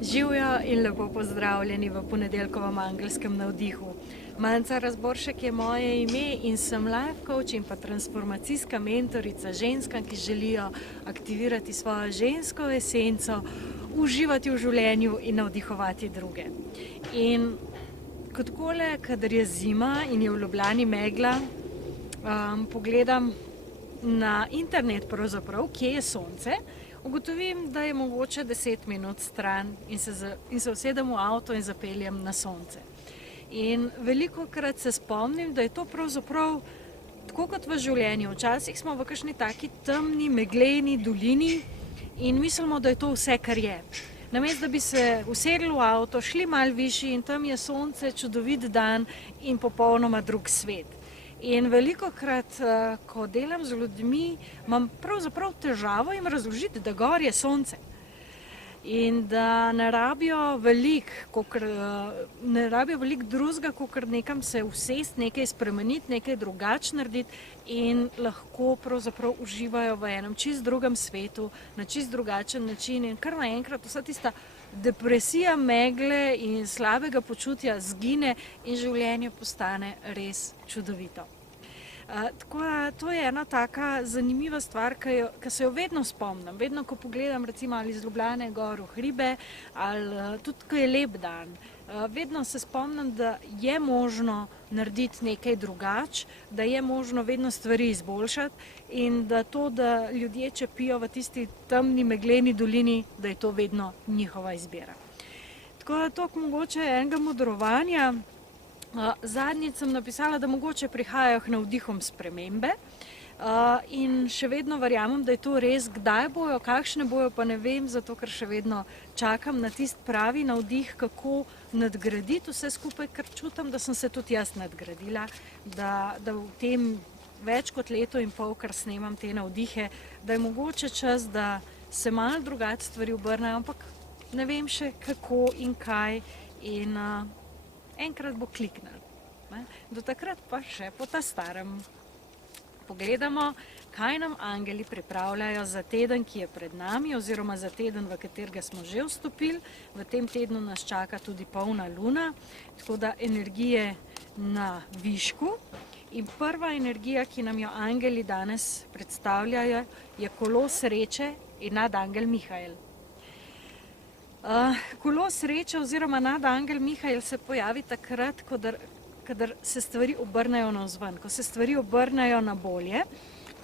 Živjo in lepo pozdravljeni v ponedeljkovem angelskem navdihu. Manca Razboršek je moje ime in sem life coach in pa transformacijska mentorica ženskam, ki želijo aktivirati svojo žensko esenco, uživati v življenju in navdihovati druge. In kot kole, kadar je zima in je v Ljubljani megla, pogledam na internet pravzaprav, kje je sonce, ugotovim, da je mogoče 10 minut stran in se usedem v avto in zapeljem na sonce. In velikokrat se spomnim, da je to pravzaprav tako kot v življenju. Včasih smo v kakšni taki temni, megleni dolini in mislimo, da je to vse, kar je. Namesto da bi se usedli v avto, šli malo višji in tam je sonce, čudovit dan in popolnoma drug svet. In velikokrat, ko delam z ljudmi, imam pravzaprav težavo jim razložiti, da gor je sonce. In da ne rabijo veliko drugega, kakor nekam se usesti, nekaj spremeniti, nekaj drugače narediti in lahko pravzaprav uživajo v enem čist drugem svetu, na čist drugačen način in kar naenkrat vsa tista depresija, megle in slabega počutja zgine in življenje postane res čudovito. Tako da to je ena taka zanimiva stvar, ki se jo vedno spomnim. Vedno, ko pogledam recimo ali iz Ljubljane gor v hribe ali tudi, ko je lep dan. Vedno se spomnim, da je možno narediti nekaj drugače, da je možno vedno stvari izboljšati in da to, da ljudje čepijo v tisti temni, megleni dolini, da je to vedno njihova izbira. Tako da toliko mogoče enega modrovanja. Zadnjič sem napisala, da mogoče prihajajo k navdihom spremembe in še vedno verjamem, da je to res. Kdaj bojo, kakšne bojo, pa ne vem, zato ker še vedno čakam na tisti pravi navdih, kako nadgraditi vse skupaj, ker čutim, da sem se tudi jaz nadgradila, da v tem več kot leto in pol, kar snemam te navdihe, da je mogoče čas, da se malo drugače stvari obrnejo, ampak ne vem še kako in kaj in enkrat bo kliknil. Do takrat pa še po ta starem. Pogledamo, kaj nam angeli pripravljajo za teden, ki je pred nami, oziroma za teden, v katerega smo že vstopili. V tem tednu nas čaka tudi polna luna, tako da energije na višku. In prva energija, ki nam jo angeli danes predstavljajo, je kolo sreče in nadangel Mihael. Kolo sreče oziroma nadangel Mihael se pojavi takrat, kadar se stvari obrnejo navzven, ko se stvari obrnejo na bolje,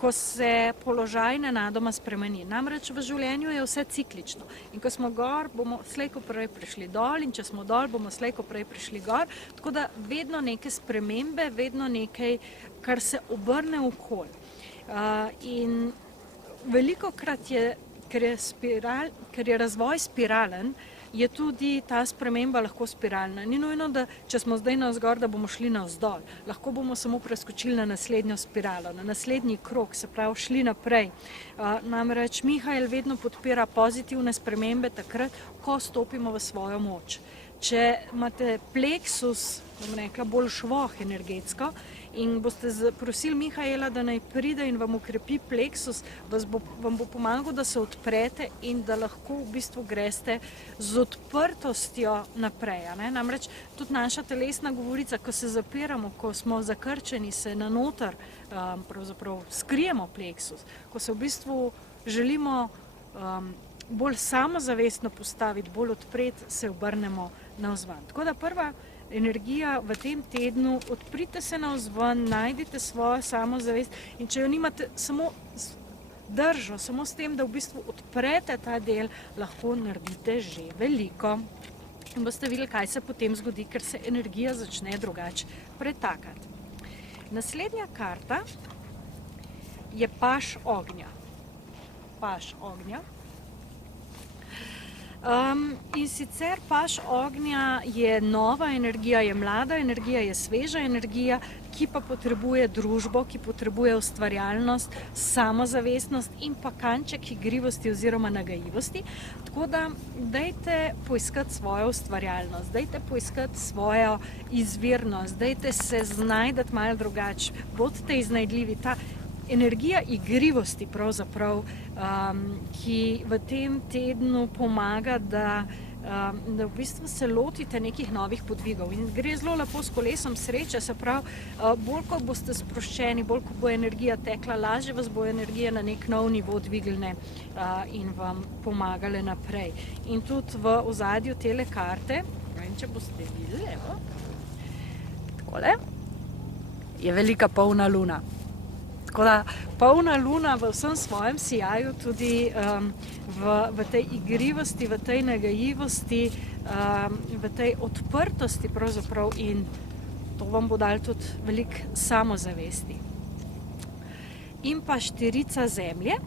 ko se položaj nenadoma spremeni. Namreč v življenju je vse ciklično in ko smo gor, bomo slej ko prej prišli dol in če smo dol, bomo slej ko prej prišli gor, tako da vedno neke spremembe, vedno nekaj, kar se obrne okoli. In velikokrat je, ker je razvoj spiralen, je tudi ta sprememba lahko spiralna. Ni nujno, da če smo zdaj navzgor, da bomo šli navzdol. Lahko bomo samo preskočili na naslednjo spiralo, na naslednji krog, se pravi šli naprej. Namreč Mihael vedno podpira pozitivne spremembe takrat, ko stopimo v svojo moč. Če imate pleksus, bom rekla, bolj švoh energetsko in boste prosili Mihaela, da naj pride in vam ukrepi pleksus, vam bo pomagal, da se odprete in da lahko v bistvu greste z odprtostjo naprej. Namreč tudi naša telesna govorica, ko se zapiramo, ko smo zakrčeni, se na noter pravzaprav skrijemo pleksus, ko se v bistvu želimo bolj samozavestno postaviti, bolj odpreti, se obrnemo navzven. Tako da prva energija v tem tednu, odprite se navzven, najdite svojo samozavest in če jo nimate samo držo, samo s tem, da v bistvu odprete ta del, lahko naredite že veliko. In boste videli, kaj se potem zgodi, ker se energija začne drugače pretakati. Naslednja karta je paš ognja. Paš ognja. In sicer paš ognja je nova energija, je mlada energija, je sveža energija, ki pa potrebuje družbo, ki potrebuje ustvarjalnost, samozavestnost in pa kanček igrivosti oziroma nagajivosti. Tako da dajte poiskati svojo ustvarjalnost, dajte poiskati svojo izvirnost, dajte se znajdati malo drugače, bodite iznajdljivi. Ta energija igrivosti pravzaprav, ki v tem tednu pomaga, da da v bistvu se lotite nekih novih podvigov. In gre zelo lepo s kolesom sreče, se pravi, bolj ko boste sproščeni, bolj ko bo energija tekla, lažje vas bo energija na nek nov nivo dvignile in vam pomagale naprej. In tudi v ozadju tele karte, če boste videli, evo, takole, je velika polna luna. Tako da polna luna v vsem svojem sijaju tudi v tej igrivosti, v tej nagajivosti, v tej odprtosti pravzaprav in to vam bo dalo tudi veliko samozavesti. In pa štirica zemlje,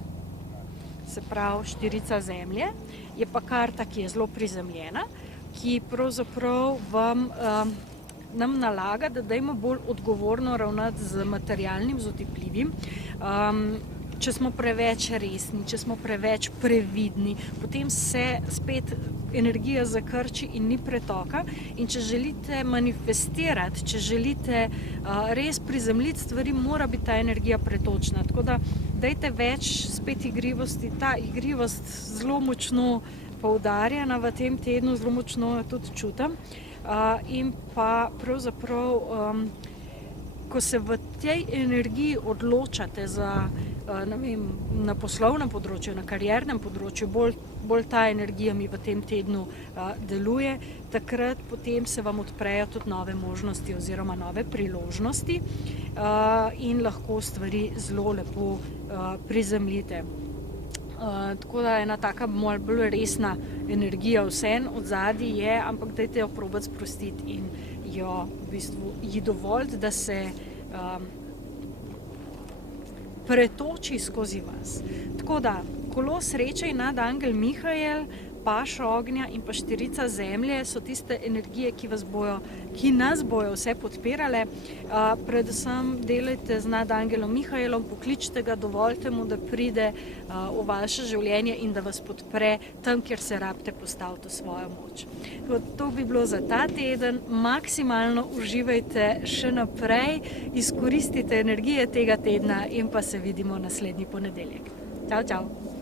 se pravi štirica zemlje, je pa karta, ki je zelo prizemljena, ki pravzaprav nam nalaga, da dajmo bolj odgovorno ravnati z materialnim, z otipljivim. Če smo preveč resni, če smo preveč previdni, potem se spet energija zakrči in ni pretoka. In če želite manifestirati, če želite res prizemljiti stvari, mora biti ta energija pretočna. Tako da dajte več spet igrivosti. Ta igrivost zelo močno poudarjena v tem tednu, zelo močno jo tudi čutim. In pa pravzaprav, ko se v tej energiji odločate za, na poslovnem področju, na kariernem področju, bolj ta energija mi v tem tednu deluje, takrat potem se vam odprejo tudi nove možnosti oziroma nove priložnosti in lahko stvari zelo lepo prizemljite. Tako da je ena taka malo bolj resna energija vseeno od zadaj je, ampak dajte jo probati sprostiti in jo v bistvu ji dovoliti, da se pretoči skozi vas. Tako da, kolo sreče in nadangel Mihael, paš ognja in pa štirica zemlje so tiste energije, ki nas bojo vse podpirale. Predvsem delajte z nadangelom Mihaelom, pokličite ga, dovolite mu, da pride v vaše življenje in da vas podpre tam, kjer se rabite postaviti v svojo moč. To bi bilo za ta teden. Maksimalno uživajte še naprej, izkoristite energije tega tedna in pa se vidimo naslednji ponedeljek. Čau, čau!